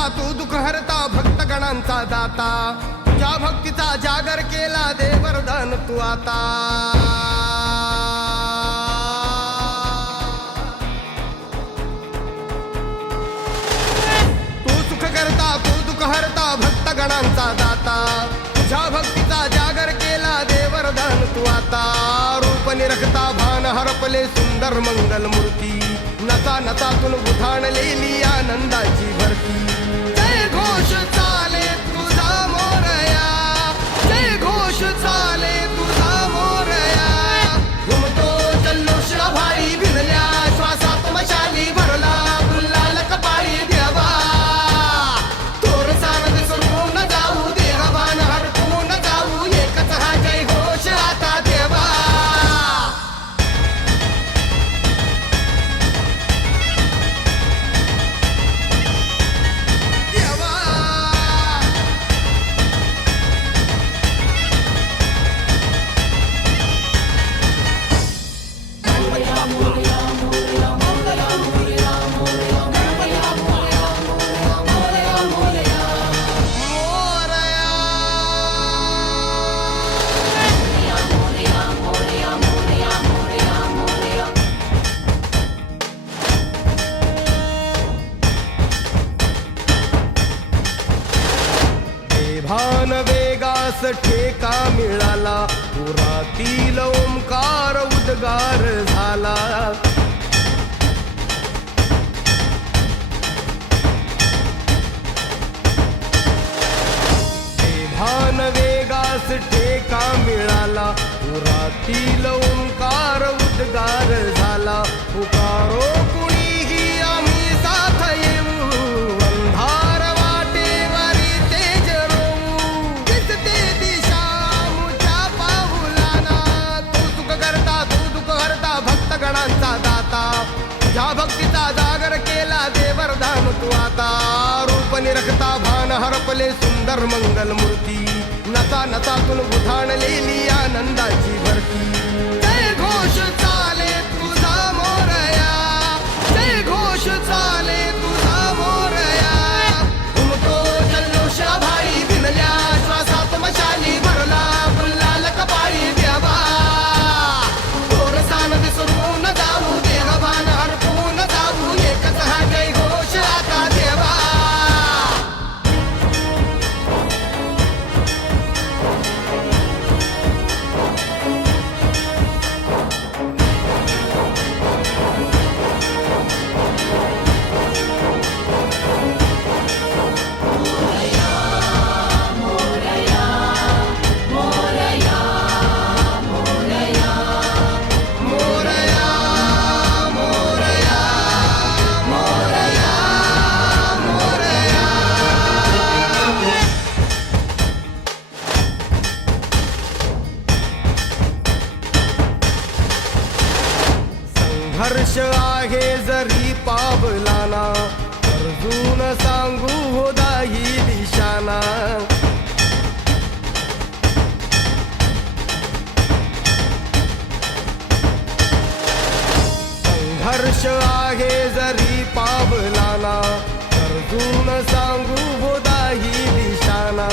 करता तू दुःख हरता भक्तगणांचा दाता तुझ्या भक्तीचा जागर केला दे वरदान तू आता तू सुख करता तू दुःख हरता भक्तगणांचा दाता तुझ्या भक्तीचा जागर केला दे वरदान तू आता रूप निरखता भान हरपले सुंदर मंगल मूर्ती नसा नसातून उधाणलेली आनंदाची भरती जय घोष चाले तुझा मोरया जय घोष चाले तुझा मोरया घुमतो जल्लोष भाई भिजल्या श्वासात मशाली भरला गुल्लाल कपाळी देवा तोर सारद सोडून जाऊ देहभान हरपून जाऊ एकच हा जय घोष आता देवा भान वेगास ठेका मिळाला पुरातील ओंकार उद्गार झाला भान वेगास ठेका मिळाला पुरातील ओंकार उद्गार झाला पुकारो कुणीही आम्ही साथ येऊ अंधार वाटेवरी तेज रोवू दिसते दिशा मुच्या पाऊलाना तू सुख करता तू दुःख हरता भक्तगणांचा दाता तुझ्या भक्तीचा जागर केला दे वरदान तू आता रूप निरखता भान हरपले सुंदर मंगल मूर्ती नसा नसातून उधाणलेली आनंदाची भरती जय घोष चाले तुझा मोरया जय घोष चाले तुझा मोरया घुमतो जल्लोष भाई भिनल्या श्वासात मशाली भरला गुल्लाल कपाळी देवा तोर सानद सोडून जाऊ देहभान हरपून जाऊ एकच हा जय घोष आता देवा हर्ष आहे जरी पावलाना अर्जुन सांगू हो दाही दिशाना संघर्ष आहे जरी पावलाना अर्जुन सांगू हो दाही दिशाना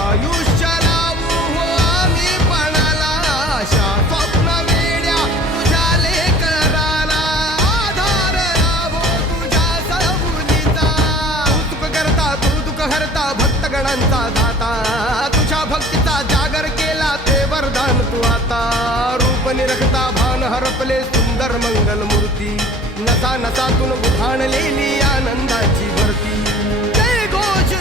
आयुष्य लावू हो आम्ही पणाला आशा स्वप्न वेड्या तुझ्या लेकराला आधार लाभो तुझ्या सबुलीचा तू सुख करता तू दुःख हरता भक्तगणांचा दाता तुझ्या भक्तीचा जागर केला ते वरदान तू आता रूप निरखता भान हरपले सुंदर मंगल मूर्ती नसा नसातून उधाणलेली आनंदाची भरती जय घोष